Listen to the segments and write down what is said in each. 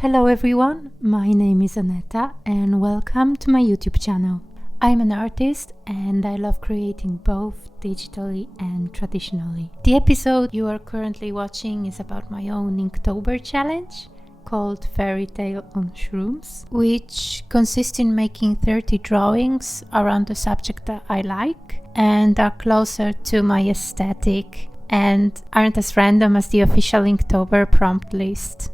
Hello everyone, my name is Aneta and welcome to my YouTube channel. I'm an artist and I love creating both digitally and traditionally. The episode you are currently watching is about my own Inktober challenge called Fairytale on Shrooms, which consists in making 30 drawings around a subject that I like and are closer to my aesthetic and aren't as random as the official Inktober prompt list.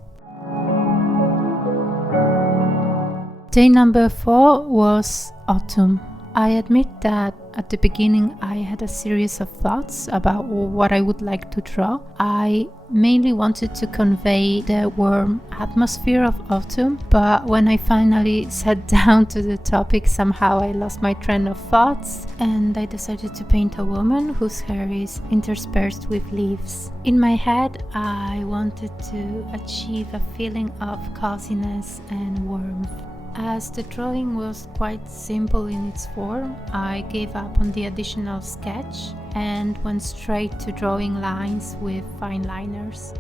Day number 4 was autumn. I admit that at the beginning I had a series of thoughts about what I would like to draw. I mainly wanted to convey the warm atmosphere of autumn, but when I finally sat down to the topic, somehow I lost my train of thoughts and I decided to paint a woman whose hair is interspersed with leaves. In my head, I wanted to achieve a feeling of coziness and warmth. As the drawing was quite simple in its form, I gave up on the additional sketch and went straight to drawing lines with fine liners.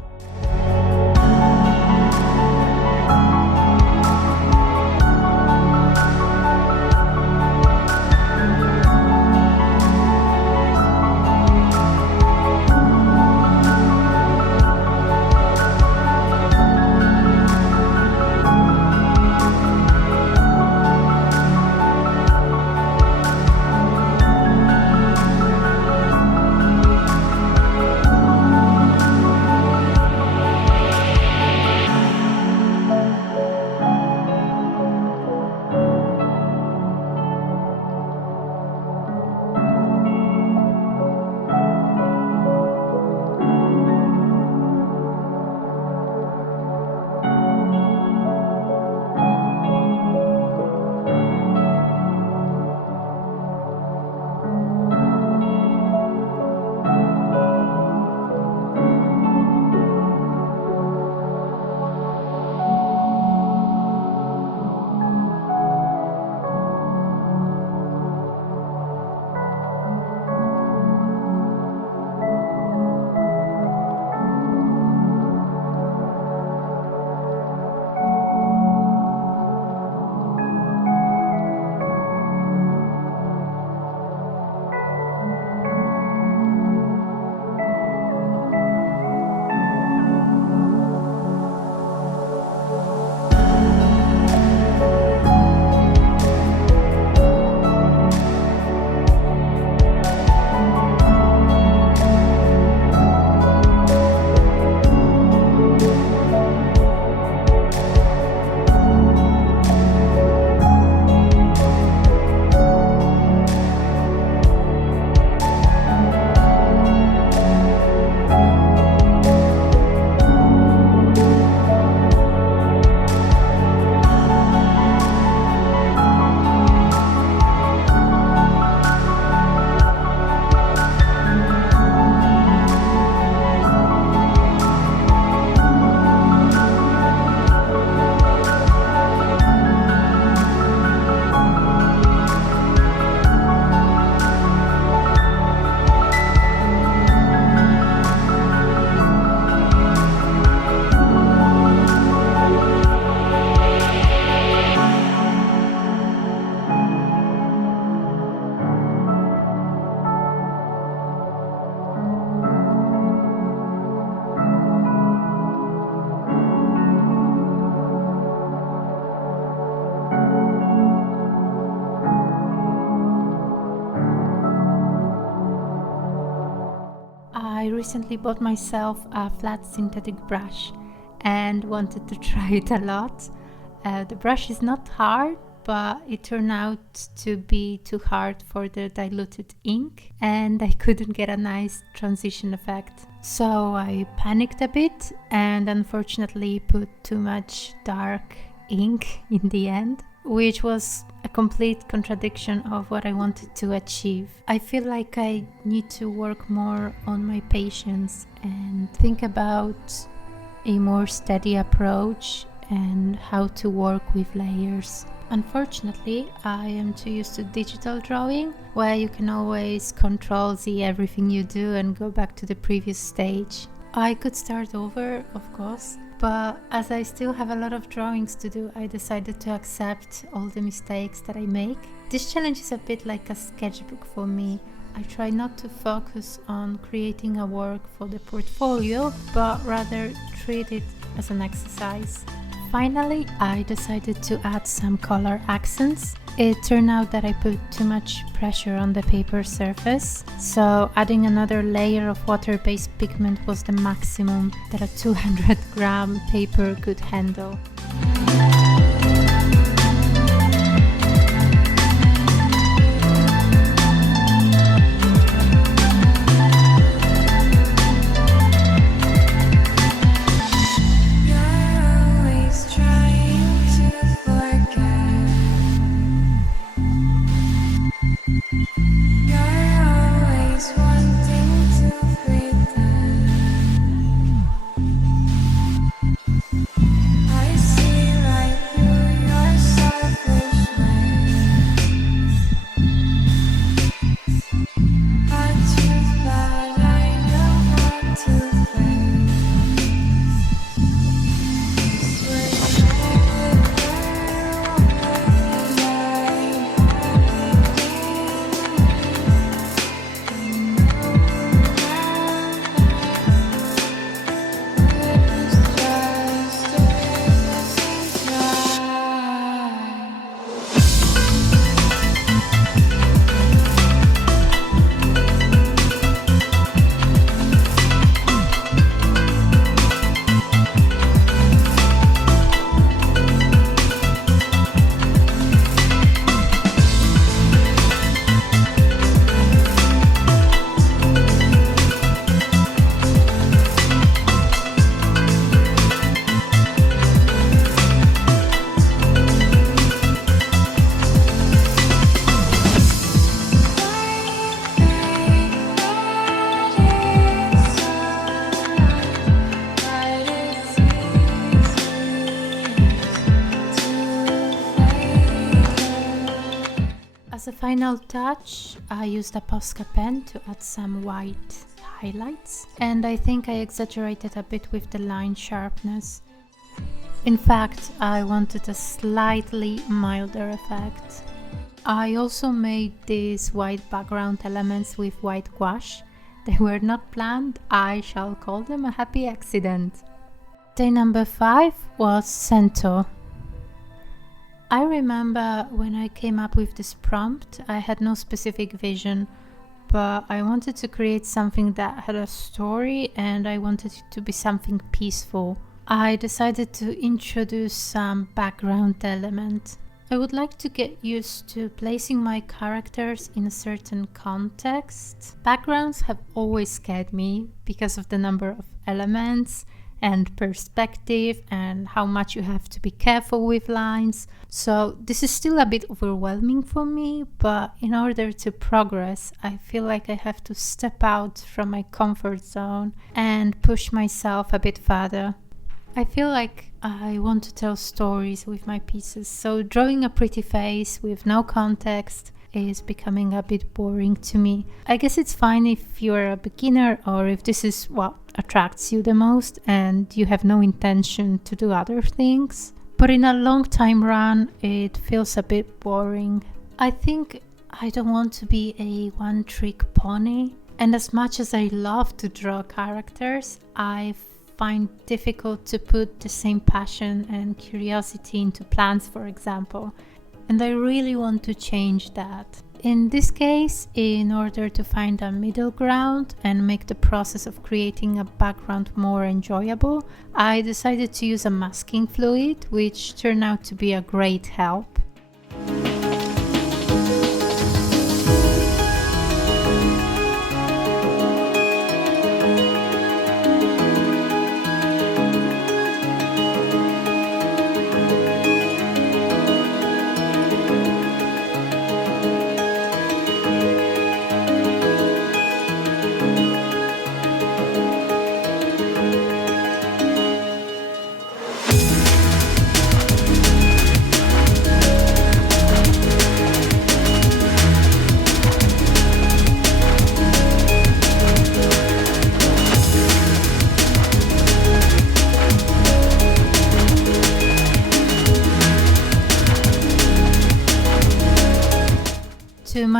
I recently bought myself a flat synthetic brush and wanted to try it a lot. The brush is not hard, but it turned out to be too hard for the diluted ink and I couldn't get a nice transition effect. So I panicked a bit and unfortunately put too much dark ink in the end, which was a complete contradiction of what I wanted to achieve. I feel like I need to work more on my patience and think about a more steady approach and how to work with layers. Unfortunately, I am too used to digital drawing, where you can always Ctrl-Z everything you do and go back to the previous stage. I could start over, of course, but as I still have a lot of drawings to do, I decided to accept all the mistakes that I make. This challenge is a bit like a sketchbook for me. I try not to focus on creating a work for the portfolio, but rather treat it as an exercise. Finally, I decided to add some color accents. It turned out that I put too much pressure on the paper surface, so adding another layer of water-based pigment was the maximum that a 200-gram paper could handle. As a final touch, I used a Posca pen to add some white highlights, and I think I exaggerated a bit with the line sharpness. In fact, I wanted a slightly milder effect. I also made these white background elements with white gouache. They were not planned, I shall call them a happy accident. Day number 5 was Santo. I remember when I came up with this prompt, I had no specific vision, but I wanted to create something that had a story and I wanted it to be something peaceful. I decided to introduce some background element. I would like to get used to placing my characters in a certain context. Backgrounds have always scared me because of the number of elements and perspective and how much you have to be careful with lines. So this is still a bit overwhelming for me, but in order to progress, I feel like I have to step out from my comfort zone and push myself a bit further. I feel like I want to tell stories with my pieces, so drawing a pretty face with no context is becoming a bit boring to me. I guess it's fine if you're a beginner or if this is what attracts you the most and you have no intention to do other things. But in a long time run, it feels a bit boring. I think I don't want to be a one-trick pony. And as much as I love to draw characters, I find difficult to put the same passion and curiosity into plants, for example. And I really want to change that. In this case, in order to find a middle ground and make the process of creating a background more enjoyable, I decided to use a masking fluid, which turned out to be a great help.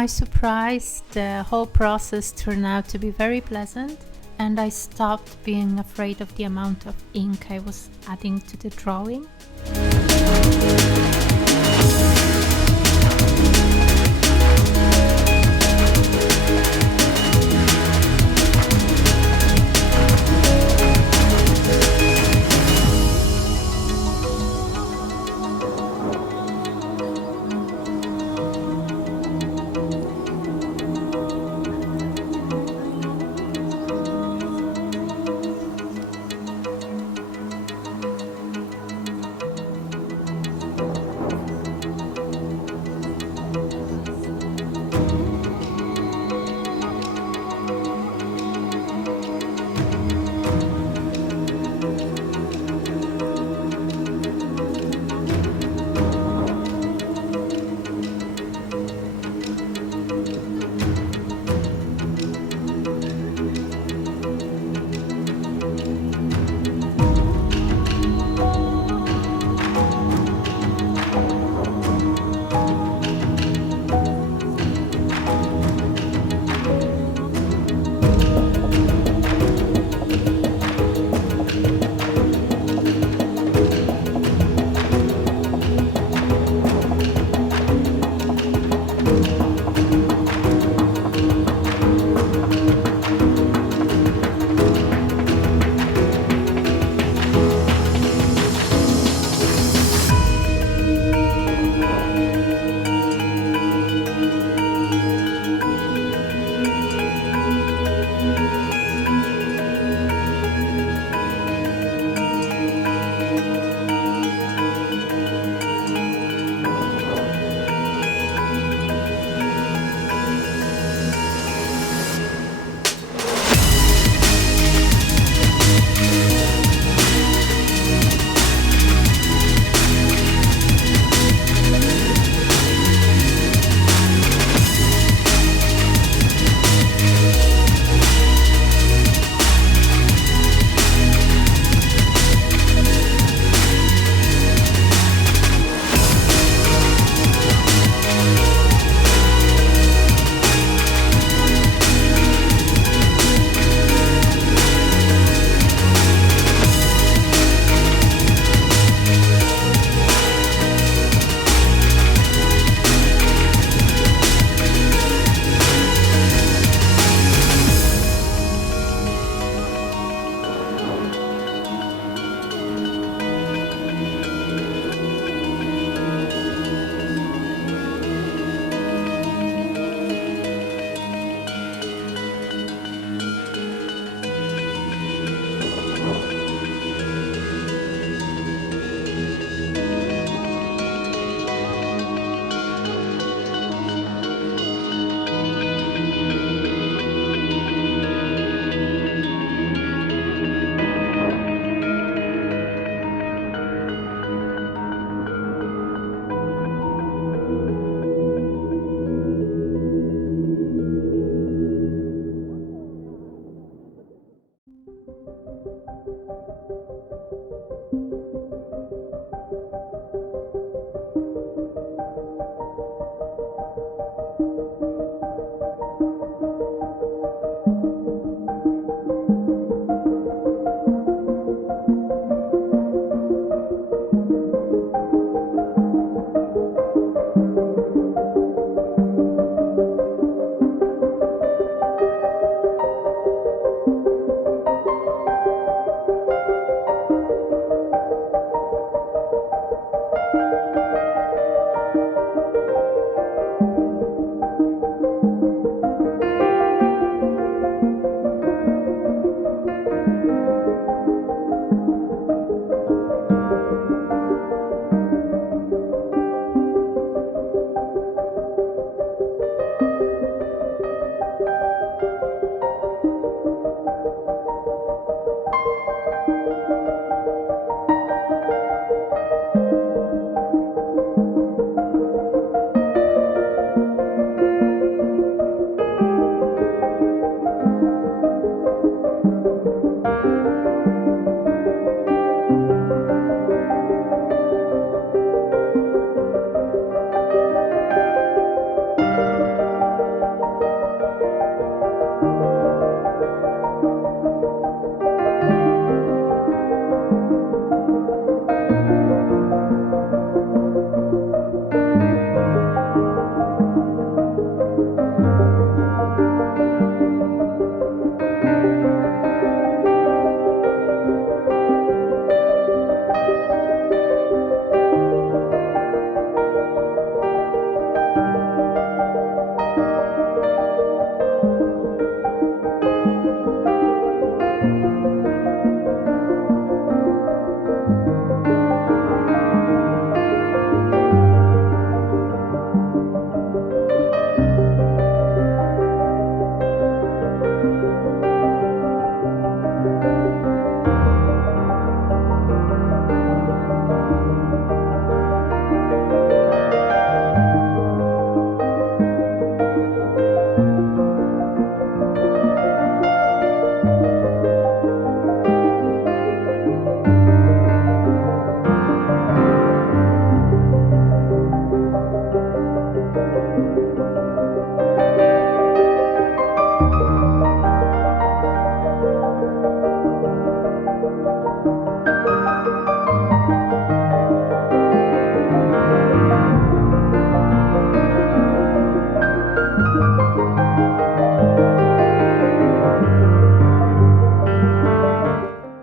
my surprise, the whole process turned out to be very pleasant, and I stopped being afraid of the amount of ink I was adding to the drawing.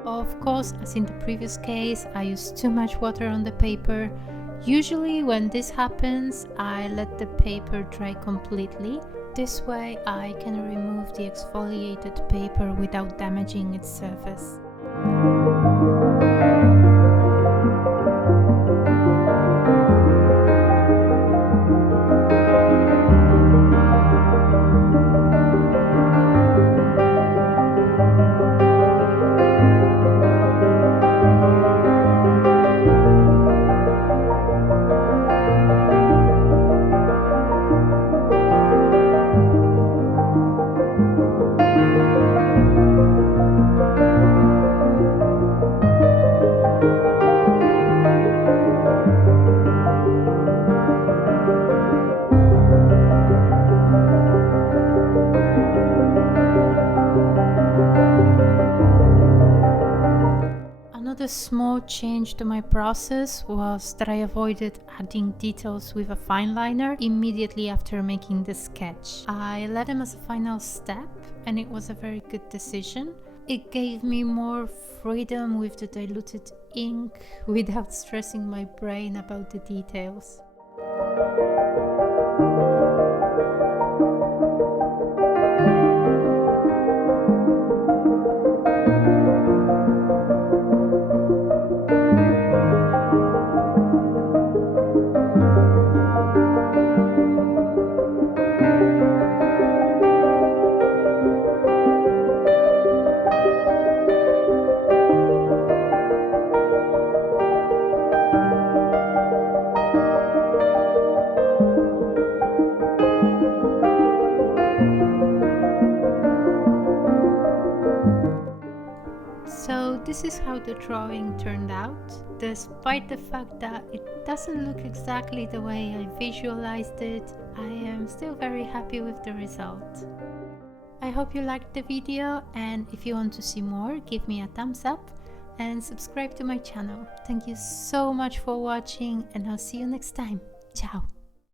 Of course, as in the previous case, I used too much water on the paper. Usually when this happens, I let the paper dry completely. This way I can remove the exfoliated paper without damaging its surface. Another small change to my process was that I avoided adding details with a fine liner immediately after making the sketch. I left them as a final step, and it was a very good decision. It gave me more freedom with the diluted ink without stressing my brain about the details. So this is how the drawing turned out. Despite the fact that it doesn't look exactly the way I visualized it, I am still very happy with the result. I hope you liked the video, and if you want to see more, give me a thumbs up and subscribe to my channel. Thank you so much for watching, and I'll see you next time. Ciao!